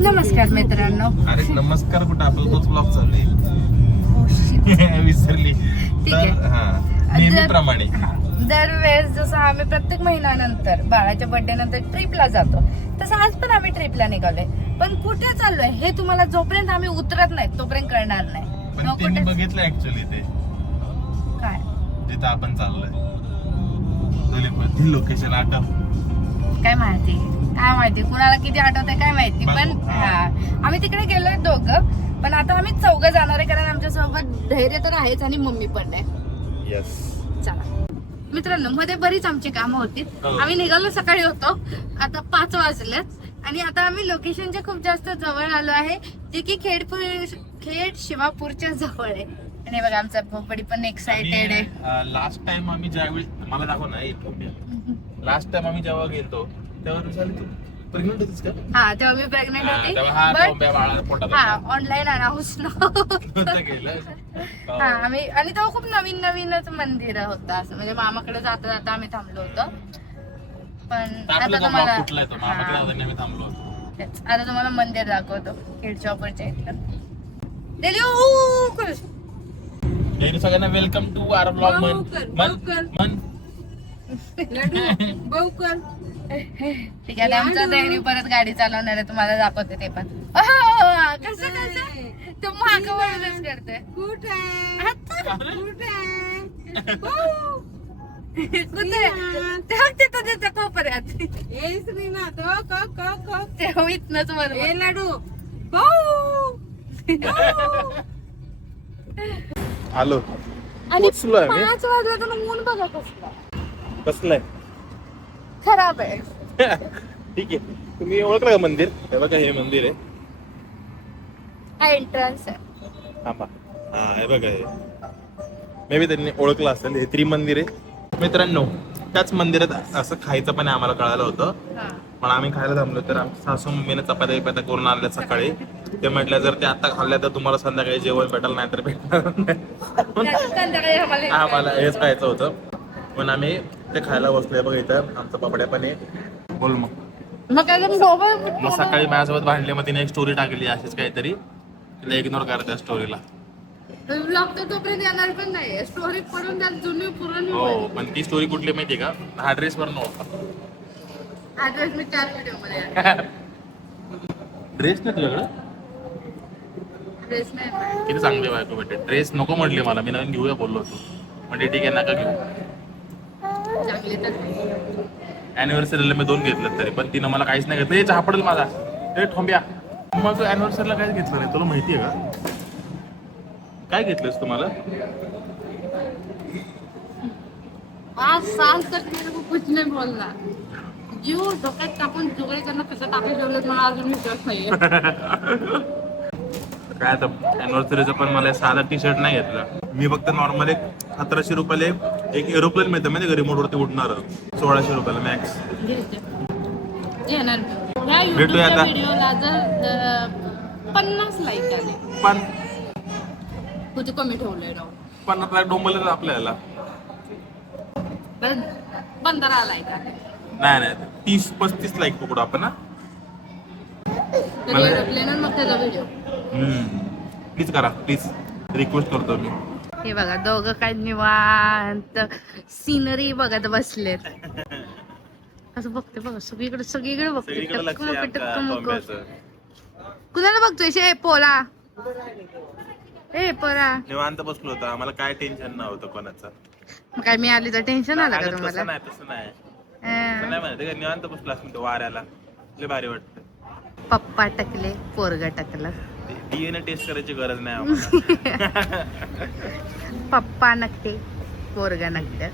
नमस्कार मित्रांनो. अरे नमस्कार कुठं आपला तोच ब्लॉग चाललाय. विसरली. ठीक आहे. नेहमीप्रमाणे दरवेळेस जसं आम्ही प्रत्येक महिन्यानंतर बाळाच्या बर्थडे नंतर ट्रिपला जातो, तसं आज पण आम्ही ट्रिपला निघालोय. पण कुठे चाललोय हे तुम्हाला जोपर्यंत आम्ही उतरत नाही तोपर्यंत कळणार नाही. पण मग ते मी कुठे बघितलं ऍक्च्युअली ते काय जिथं आपण चाललोय लोकेशन आठव काय माहिती कुणाला किती आठवतंय काय माहिती. पण आम्ही तिकडे गेलोय दोघं, पण आता आम्ही चौघं जाणार आहे कारण आमच्या सोबत धैर्य तर आहेच आणि मम्मी पण आहे. यस. चला मित्रांनो, मध्ये बरीच आमची कामं होती. आम्ही निघालो सकाळी होतो, आता 5 वाजलेत आणि आता आम्ही लोकेशनच्या खूप जास्त जवळ आलो आहे, जे की खेड शिवापूरच्या जवळ आहे. आणि बघा आमचा पोपडी पण एक्साइटेड आहे. लास्ट टाइम आम्ही ज्यावेळी मला दाखव ना लास्ट टाइम आम्ही जेव्हा गेलो तेव्हा तू प्रेग्नेंट होतीस का? हा, तेव्हा मी प्रेग्नेंट होती. ऑनलाईन अनाऊन्स आम्ही, आणि तेव्हा खूप नवीनच मंदिर होतं, असं म्हणजे मामाकडे जाता जाता आम्ही थांबलो होतो. पण आता तुम्हाला मंदिर दाखवतो खेडच्या ऑफरच्या इथलं. सगळ्यांना वेलकम टू आवर ब्लॉग. ठीक आहे, आमचं दैनी परत गाडी चालवणार आहे, तुम्हाला दाखवते ते पण. कसं तू मागं वळूनच करते. कुठे त्याच्या कोपऱ्यात तेव्हा इथनच बरोबर लाडू आलो. आणि 5 वाजला तर ऊन बघा कसलंय खराब आहे. ठीक आहे. तुम्ही ओळखलं का मंदिर? हे बघा, हे मंदिर आहे. हा एंट्रन्स आहे. हा हे बघा, हे मे बी त्यांनी ओळखलं असेल. हे त्रिमंदिर आहे मित्रांनो. त्याच मंदिरात असं खायचं पण आम्हाला कळालं होतं, पण आम्ही खायला थांबलो तर आमच्या सासू मम्मीने चपात्या करून आणल्या सकाळी. ते म्हटलं जर ते आता खाल्ल्या तर तुम्हाला संध्याकाळी जेवण भेटाल, नाही तर भेटणार नाही. आम्हाला हेच खायचं होतं, पण आम्ही ते खायला बसलोय. बघ इथं आमचा पापड्या पण आहे. बोल मग सकाळी माझ्यासोबत भांडले, मग तिने एक स्टोरी टाकली अशीच काहीतरी. तिला इग्नोर करा त्या स्टोरीला. तोपर्यंत येणार पण नाही स्टोरी पडून त्यात जुनी पुरण. हो, पण ती स्टोरी कुठली माहितीये का? हा ड्रेस वर नव्हता. हा ड्रेस मी 4 व्हिडिओ मध्ये ड्रेस नाही तुझ्याकडे? ड्रेस नाही. किती चांगली बायको भेटते. ड्रेस नको म्हटली मला, मी नवीन घेऊया बोललो होतो. म्हणजे ठीक आहे, नका घेऊ. अॅनिव्हर्सरीला मी 2 घेतलं तरी पण तिनं मला काहीच नाही घेतलं. चहा पडेल माझा. हे ठोंब्या, मग अॅनिव्हर्सरीला काहीच घेतलं नाही. तुला माहितीये का काय घेतलंस तुम्हाला? आज साल तक मेरे को कुछ नहीं बोलना. जीव डोक्यात टाकून जुगारी करणं कसं टाकून ठेवलं मला अजून विश्वास नाहीये. काय आता अॅनिव्हर्सरीचं पण मला साधा टी शर्ट नाही घेतलं मी. फक्त नॉर्मल एक 1700 रुपयाला एक एरोप्लेन मिळतं माहिती, रिमोट वरती उडणार. 1600 रुपयाला मॅक्स. भेटूया आता. व्हिडिओला जर 50 लाईक आले पण कुठे कमी ठेवलंय राव. 50 लाख डोंबले आपल्याला. 15 लाईक आहे. नाही 30-35 लाईक पकडू आपण. एरोप्लेन मग त्याचा व्हिडिओ प्लीज करा, प्लीज रिक्वेस्ट करतो मी. हे बघा दोघं काय निवांत सीनरी बघत बसलेत. असं बघते बघा सगळीकडे बघते. कुणाला बघतोय शे पोला? ए पोरा, निवांत बसलो होतो. आम्हाला काय टेन्शन नव्हतं कोणाचं. मग काय मी आली तर टेन्शन आलं का तुम्हाला? तसं नाही माहिती, निवांत बसलो असं वाऱ्याला. लय भारी वाटतं. पप्पा टकले, पोरगा टकला. डीएनए टेस्ट करायची गरज नाही. पप्पा नकटे, पोरगा नकटे.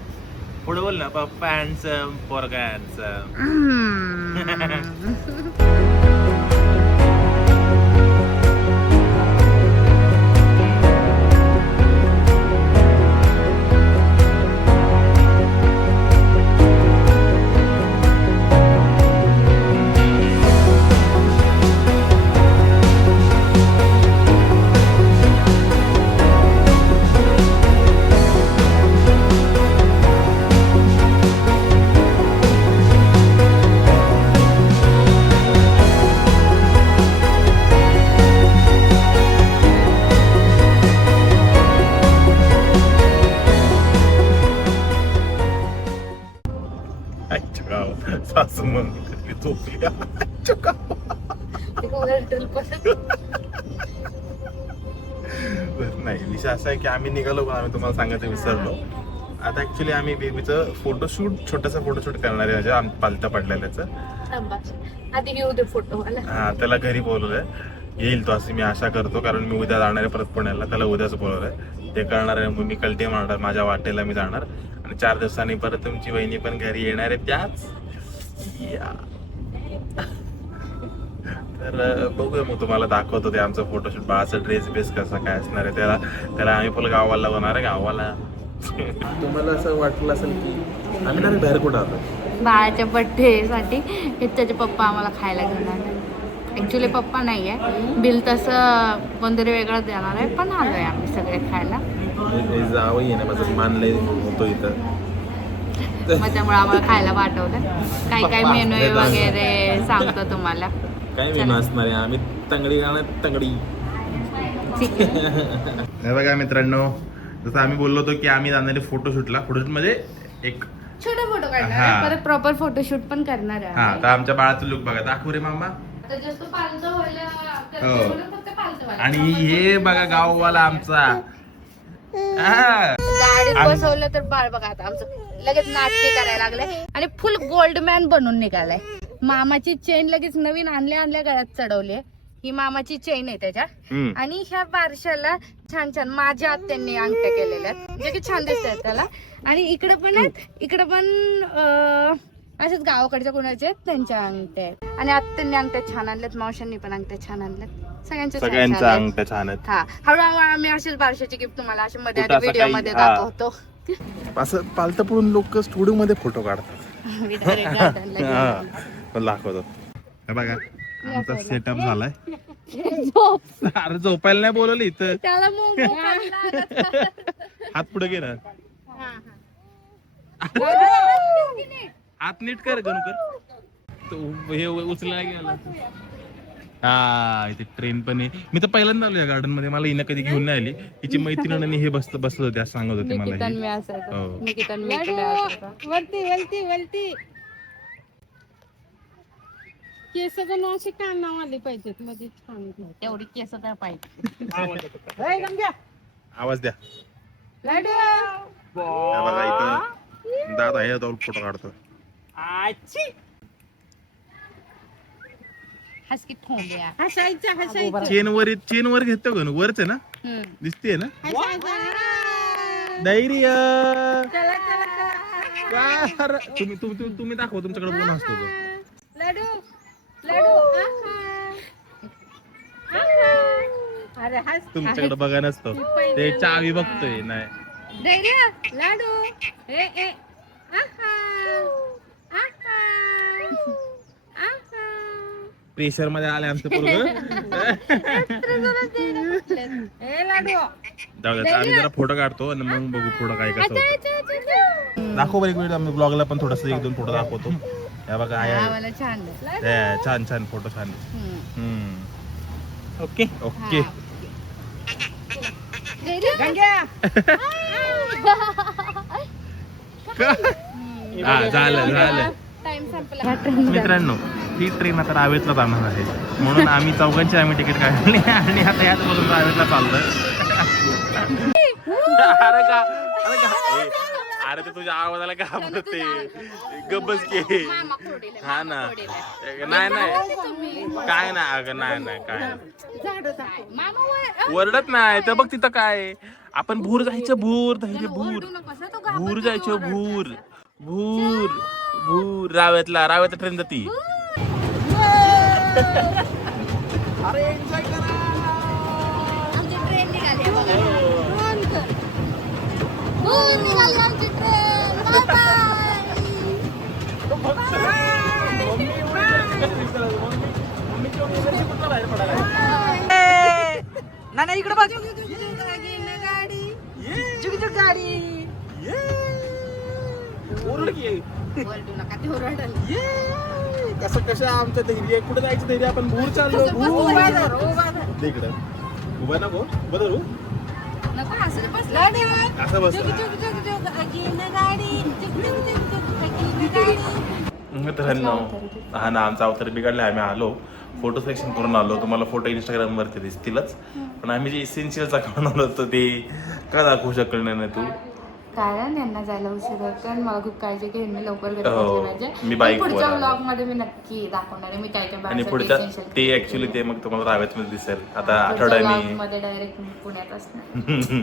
पुढे बोल ना. पप्पा हँडसम, पोरगा हँडसम. नाही, विषय असा आहे की आम्ही निघालो पण आम्ही तुम्हाला सांगायचं विसरलो. आता ऍक्च्युली आम्ही बेबीचं फोटोशूट, छोटासा फोटोशूट करणार आहे म्हणजे पालता पडलेल्याचं. आधी घेऊ दे फोटो मला. हा, त्याला घरी बोलवलंय, येईल तो अशी मी आशा करतो, कारण मी उद्या जाणार आहे परत पुण्याला. त्याला उद्याच बोलवलंय, ते करणार आहे. मग मी कल्टी मारणार, माझ्या वाटेला मी जाणार आणि 4 दिवसांनी परत तुमची वहिनी पण घरी येणार आहे त्याच. तर बघूया, मग तुम्हाला दाखवतो ते आमचं फोटोशूट. बाळाचा ड्रेस बेस कसा काय असणार आहे, त्याला आम्ही फुल गावाला होणार आहे, गावाला. तुम्हाला असं वाटलं असेल की आम्ही ना बाहेर कुठं आलो. बाळाच्या बर्थडे साठी त्याचे पप्पा आम्हाला खायला घेणार. ऍक्च्युली पप्पा नाही आहे, बिल तसं कोणतरी वेगळं देणार आहे, पण आलोय आम्ही सगळे खायला. जावं आहे ना, माझं मानलंय होतो इथं, मग त्यामुळे आम्हाला खायला पाठवलं. काय मेनू आहे वगैरे सांगतो तुम्हाला. काय मेनू असणार आहे, आम्ही तंगडी गाणं तंगडी. हे बघा मित्रांनो, जसं आम्ही बोललो होतो की आम्ही जाणार आहे फोटोशूटला. फोटोशूट मध्ये एक छोटा फोटो काढणार आहे, परत प्रॉपर फोटोशूट पण करणार आहे. हा, तर आमच्या बाळाचं लुक बघा, दाखव रे मामा. आता जास्त पालतं व्हायला हो. फक्त पालतं व्हायला. आणि हे बघा गाववाला आमचा. गाडीत बसवलं तर बाळ बघा आता आमचं लगेच नाटके करायला लागले आणि फुल गोल्डमॅन बनून निघालाय. मामाची चेन लगेच नवीन आणल्या गळ्यात चढवली. ही मामाची चेन आहे त्याच्या. आणि ह्या बारशाला छान छान माझ्या आत्यांनी अंगठ्या केलेल्या आहेत, जे की छान दिसत आहेत त्याला. आणि इकडे पण आहेत, इकडे पण असेच गावाकडच्या कोणाचे आहेत त्यांच्या अंगठ्या आहेत. आणि आत्यांनी अंगठ्या छान आणल्यात, मावशांनी पण अंगठ्या छान आणल्यात, सगळ्यांच्या अंगठ्या छान आहेत. हा, हळूहळू आम्ही अशीच बारशाची गिफ्ट तुम्हाला अशी मध्ये व्हिडिओ मध्ये दाखवतो. असं पालतं पडून लोक स्टुडिओ मध्ये फोटो काढतात. दाखवतो. हे बघा आमचा सेटअप झालाय. अरे झोपायला नाही बोलवली इथं. त्याला हात पुढे घे ना, हात नीट कर गणकर. हे उचलायला गेला. हा, इथे ट्रेन पण आहे. मी तर पहिल्यांदा आलो या गार्डन मध्ये, मला हिनं कधी घेऊन नाही आली. हिची मैत्रीण आणि हे बसत होते असं सांगत होते मला. केस पण अशी कानावाली पाहिजेत, मध्ये छान तेवढी केस तर पाहिजे. आवाज द्या. बघा इथं दादा आहे, फोटो काढतो. हसकी ठोंब्या. चेन वर घेतो का वरच आहे ना, दिसते ना. धैर्य. तुम्ही दाखवा, तुमच्याकडे कोण असतो तो. तुमच्याकडे बघा नसतो, ते चावी बघतोय. नाही धैर्य लाडू. प्रेशर मध्ये आले आमचं पोरगं. आम्ही जरा फोटो काढतो आणि मग बघू फोटो काय कसं होतं. दाखव बरं एक वेळ, आम्ही ब्लॉगला पण थोडस 1-2 फोटो दाखवतो. या बघा आहे छान छान फोटो, छान. Okay okay. झालं. मित्रांनो, ही ट्रेन आता रावेतला जाणार आहे, म्हणून आम्ही चौघांची तिकीट काढली आणि आता याच बोलून रावेतला चाललोय. अरे ते तुझ्या आवाजाला घाबरते, गब्बस के. हा ना, नाही काय नाही अगं, नाही काय वरडत नाही. तर बघ तिथं काय, आपण भूर जायचं, भूर धैर्य, भूर जायचं, भूर रावेतला ट्रेन जाती. अरे एन्जॉय करा. आमची ट्रेन निघाली बघा. निघाली आमची ट्रेन. नाही इकडे बघ. कसं कसं आमचं धैर्य, कुठे जायचं धैर्य, आपण भूर चाललो. इकडे उभा नको, बदलू असं बस. मित्रांनो, हा ना आमचा अवतार बिघडला. आम्ही आलो फोटो सिलेक्शन करून आलो. तुम्हाला फोटो इंस्टाग्रामवरती दिसतीलच, पण आम्ही जे इसेन्शियल्स दाखवून आलो होतो ते का दाखवू शकलं नाही तू? कारण यांना जायला उशीर होतो आणि मला खूप काळजी की यांनी लवकर घरी हो, पोहोचले पाहिजे. मी पण bike वर पुढच्या आलो. व्लॉग मध्ये मी नक्की दाखवणार आहे मी काय काय आणि बाहेरचं पुढच्या essential ते केलं. ऍक्च्युली ते मग तुम्हाला रावेत मध्ये दिसेल आता पुढच्या आठवड्याने. vlog मध्ये डायरेक्ट पुण्यात असणार.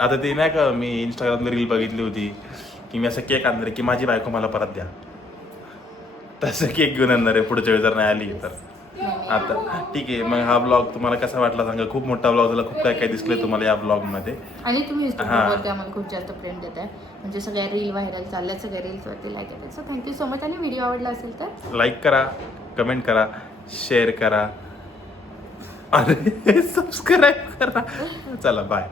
आता ते नाही का मी इंस्टाग्रामला रील बघितली होती की मी असं केक आणणार आहे की माझी बायको मला परत द्या, तसं केक घेऊन आणणार आहे पुढच्या वेळी जर नाही आली तर. आता ठीक आहे, मग हा ब्लॉग तुम्हाला कसा वाटला सांगा. खूप मोठा ब्लॉग झाला, खूप काय काय दिसले तुम्हाला या ब्लॉग मध्ये. आणि तुम्ही हा. इंस्टाग्रामवरती आम्हाला खूप जास्त फ्रेंड देत आहे, म्हणजे सगळ्या रील व्हायरल चालल्या, सगळ्या रील्सवरती लाईक येतात. So thank you so much. आणि व्हिडिओ आवडला असेल तर लाईक करा, कमेंट करा, शेअर करा आणि सबस्क्राईब करा. चला बाय.